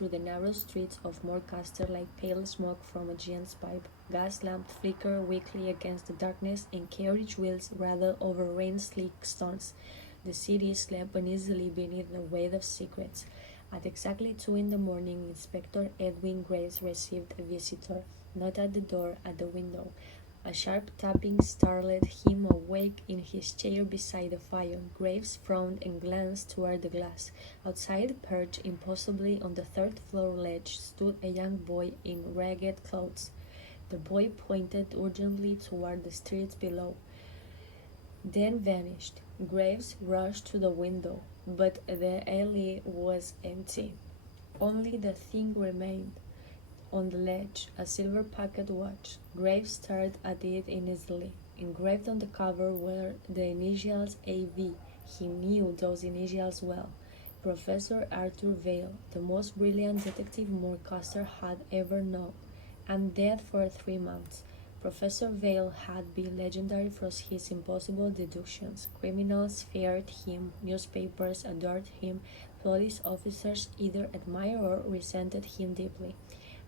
through the narrow streets of Morcaster like pale smoke from a giant's pipe. Gas lamps flicker weakly against the darkness, and carriage wheels rattle over rain-slick stones. The city slept uneasily beneath the weight of secrets. At exactly 2 in the morning, Inspector Edwin Graves received a visitor, not at the door, at the window. A sharp tapping startled him awake in his chair beside the fire. Graves frowned and glanced toward the glass. Outside, perched impossibly on the third-floor ledge, stood a young boy in ragged clothes. The boy pointed urgently toward the streets below, then vanished. Graves rushed to the window, but the alley was empty. Only the thing remained. On the ledge, a silver pocket watch. Graves stared at it uneasily. Engraved on the cover were the initials AV. He knew those initials well. Professor Arthur Vale, the most brilliant detective Morcaster had ever known, and dead for 3 months. Professor Vale had been legendary for his impossible deductions. Criminals feared him, newspapers adored him, police officers either admired or resented him deeply.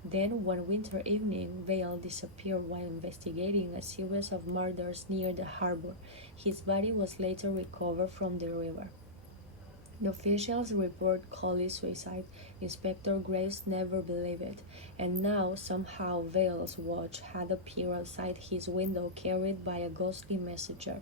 Then, one winter evening, Vale disappeared while investigating a series of murders near the harbor. His body was later recovered from the river. The officials report Colley suicide. Inspector Graves never believed it, and now somehow Vale's watch had appeared outside his window carried by a ghostly messenger.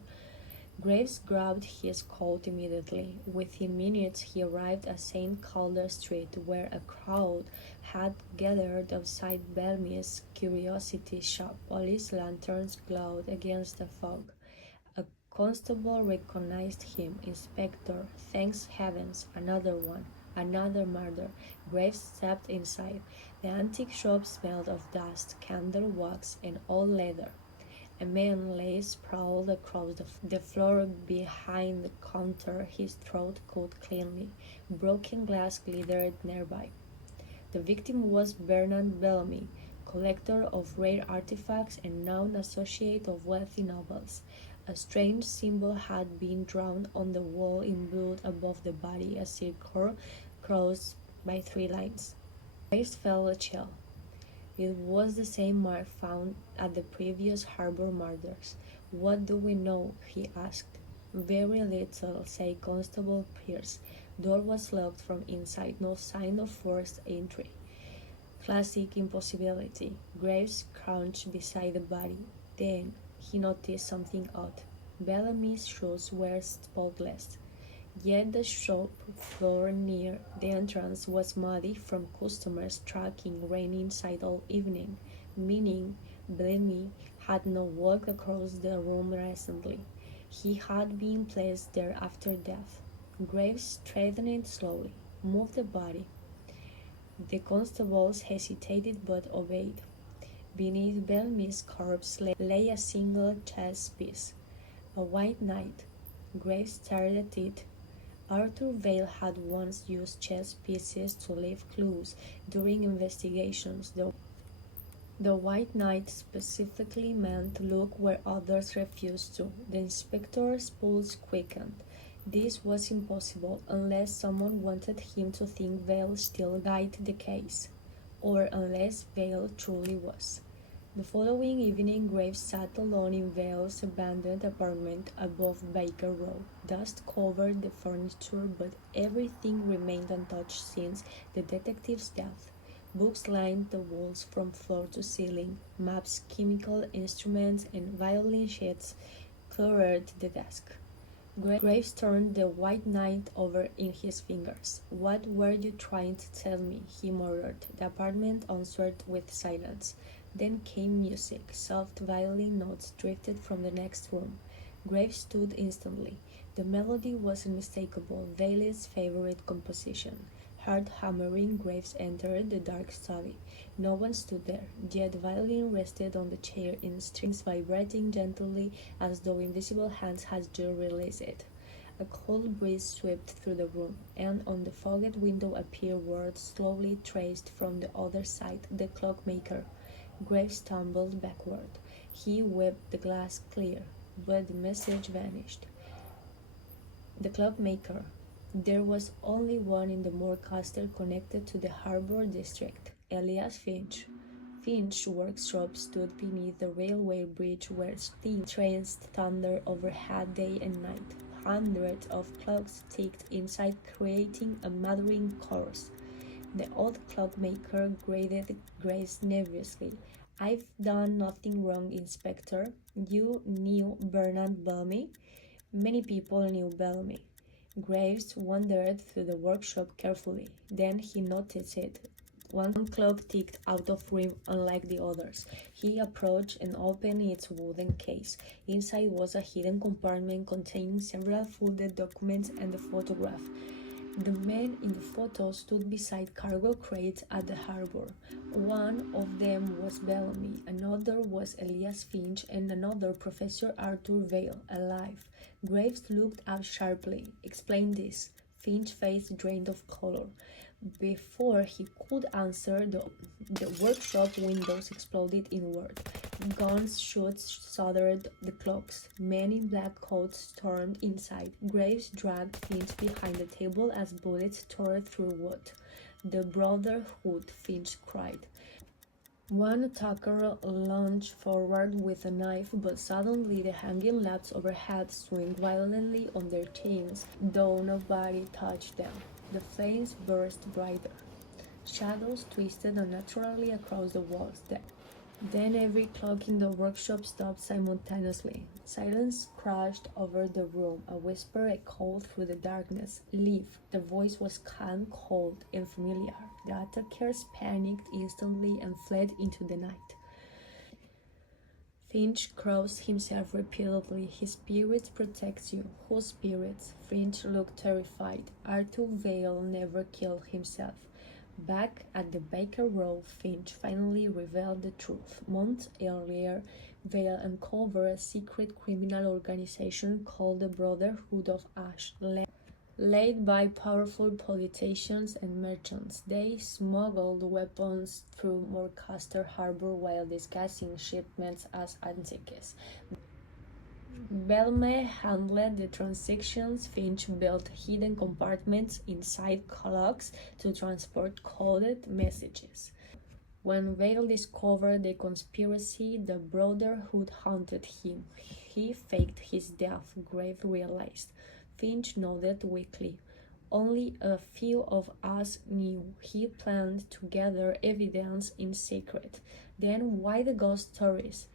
Graves grabbed his coat immediately. Within minutes he arrived at St. Calder Street, where a crowd had gathered outside Bellamy's curiosity shop. Police lanterns glowed against the fog. A constable recognized him. Inspector, thanks heavens, another one, another murder. Graves stepped inside. The antique shop smelled of dust, candle wax, and old leather. A man lay sprawled across the floor behind the counter, his throat cut cleanly. Broken glass glittered nearby. The victim was Bernard Bellamy, collector of rare artifacts and known associate of wealthy nobles. A strange symbol had been drawn on the wall in blood above the body, a circle crossed by 3 lines. Graves felt a chill. It was the same mark found at the previous harbor murders. What do we know? He asked. Very little, said Constable Pierce. Door was locked from inside, no sign of forced entry. Classic impossibility. Graves crouched beside the body. Then he noticed something odd. Bellamy's shoes were spotless. Yet the shop floor near the entrance was muddy from customers tracking rain inside all evening, meaning Bellamy had not walked across the room recently. He had been placed there after death. Graves straightened slowly, moved the body. The constables hesitated but obeyed. Beneath Bellamy's corpse lay a single chess piece, a white knight. Graves stared at it. Arthur Vale had once used chess pieces to leave clues during investigations. The White Knight specifically meant to look where others refused to. The inspector's pulse quickened. This was impossible unless someone wanted him to think Vale still guided the case, or unless Vale truly was. The following evening, Graves sat alone in Vale's abandoned apartment above Baker Row. Dust covered the furniture, but everything remained untouched since the detective's death. Books lined the walls from floor to ceiling. Maps, chemical instruments, and violin sheets cluttered the desk. Graves turned the White Knight over in his fingers. "What were you trying to tell me?" he murmured. The apartment answered with silence. Then came music. Soft violin notes drifted from the next room. Graves stood instantly. The melody was unmistakable, Vale's favorite composition. Heart hammering, Graves entered the dark study. No one stood there, yet the violin rested on the chair in strings vibrating gently as though invisible hands had just released it. A cold breeze swept through the room, and on the fogged window appeared words slowly traced from the other side, "The clockmaker." Graves stumbled backward. He wiped the glass clear, but the message vanished. "The clockmaker." There was only one in the Moorcaster connected to the harbour district, Elias Finch. Finch workshop stood beneath the railway bridge where steam trains thundered overhead day and night. Hundreds of clocks ticked inside, creating a muttering chorus. The old clockmaker greeted Grace nervously. "I've done nothing wrong, Inspector. You knew Bernard Bellamy?" Many people knew Bellamy. Graves wandered through the workshop carefully. Then he noticed it. One clock ticked out of rhythm unlike the others. He approached and opened its wooden case. Inside was a hidden compartment containing several folded documents and a photograph. The men in the photo stood beside cargo crates at the harbor. One of them was Bellamy, another was Elias Finch, and another Professor Arthur Vale, alive. Graves looked up sharply. "Explain this." Finch's face drained of color. Before he could answer, the workshop windows exploded inward. Guns shoots shuddered the clocks. Men in black coats stormed inside. Graves dragged Finch behind the table as bullets tore through wood. "The Brotherhood," Finch cried. One attacker lunged forward with a knife, but suddenly the hanging lamps overhead swung violently on their chains, though nobody touched them. The flames burst brighter. Shadows twisted unnaturally across the walls. Then every clock in the workshop stopped simultaneously. Silence crashed over the room. A whisper echoed through the darkness. "Leave." The voice was calm, cold, and familiar. The attackers panicked instantly and fled into the night. Finch crossed himself repeatedly. "His spirit protects you." "Whose spirits?" Finch looked terrified. "Arthur Vale never killed himself." Back at the Baker Row, Finch finally revealed the truth. Months earlier, Vale uncovered a secret criminal organization called the Brotherhood of Ash, led by powerful politicians and merchants. They smuggled weapons through Moorcaster Harbor while disguising shipments as antiques. Bellamy handled the transactions. Finch built hidden compartments inside clocks to transport coded messages. When Vale discovered the conspiracy, the Brotherhood haunted him. He faked his death, Graves realized. Finch nodded weakly. "Only a few of us knew. He planned to gather evidence in secret." "Then why the ghost stories?"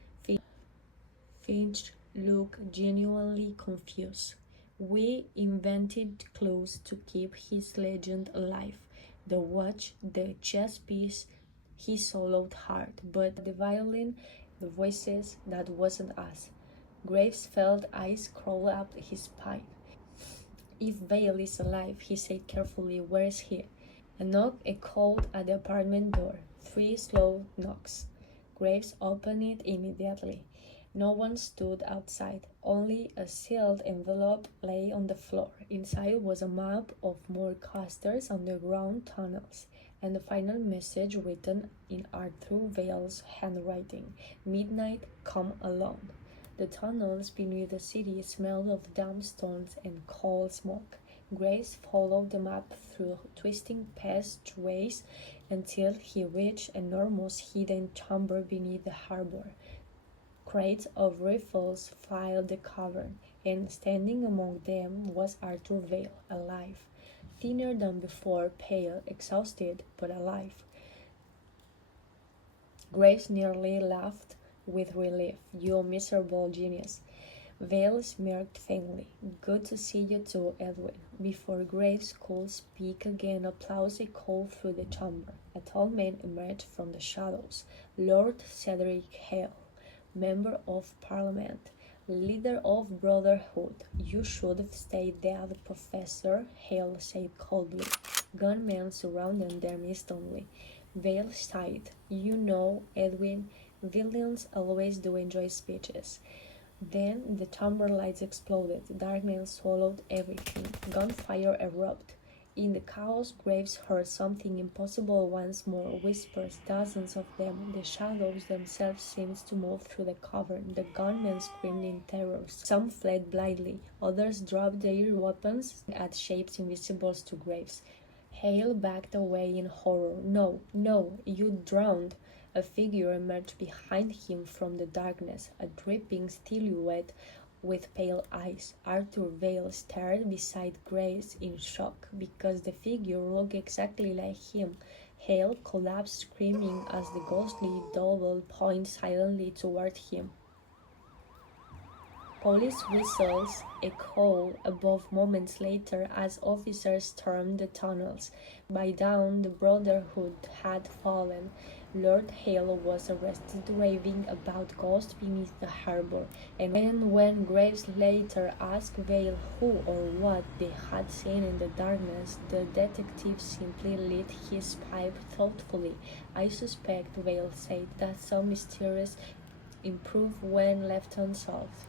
Finch looked genuinely confused. "We invented clues to keep his legend alive. The watch, the chess piece." He swallowed hard. "But the violin, the voices, that wasn't us." Graves felt ice crawl up his spine. "If Vale is alive," he said carefully, "where is he?" A knock echoed at the apartment door. 3 slow knocks. Graves opened it immediately. No one stood outside. Only a sealed envelope lay on the floor. Inside was a map of Moorcaster's underground tunnels, and the final message written in Arthur Vale's handwriting: "Midnight, come alone." The tunnels beneath the city smelled of damp stones and coal smoke. Graves followed the map through twisting passageways until he reached an enormous hidden chamber beneath the harbor. Crates of rifles filled the cavern, and standing among them was Arthur Vale, alive. Thinner than before, pale, exhausted, but alive. Graves nearly laughed with relief. "You miserable genius." Vale smirked faintly. "Good to see you too, Edwin." Before Graves could speak again, applause echoed through the chamber. A tall man emerged from the shadows. "Lord Cedric Hale, Member of Parliament, leader of Brotherhood." "You should have stayed dead, Professor," Hale said coldly. Gunmen surrounded them instantly. Vale sighed. "You know, Edwin, villains always do enjoy speeches." Then the chamber lights exploded. Darkness swallowed everything. Gunfire erupted. In the chaos, Graves heard something impossible once more, whispers, dozens of them. The shadows themselves seemed to move through the cavern. The gunmen screamed in terror. Some fled blindly. Others dropped their weapons at shapes invisible to Graves. Hale backed away in horror. No, no, you drowned. A figure emerged behind him from the darkness, a dripping silhouette with pale eyes. Arthur Vale stared beside Graves in shock, because the figure looked exactly like him. Hale collapsed screaming as the ghostly double pointed silently toward him. Police whistles echoed above moments later as officers stormed the tunnels. By dawn, the Brotherhood had fallen. Lord Hale was arrested raving about ghosts beneath the harbor, and when Graves later asked Vale who or what they had seen in the darkness, the detective simply lit his pipe thoughtfully. I suspect, Vale said, that some mysterious improve when left unsolved.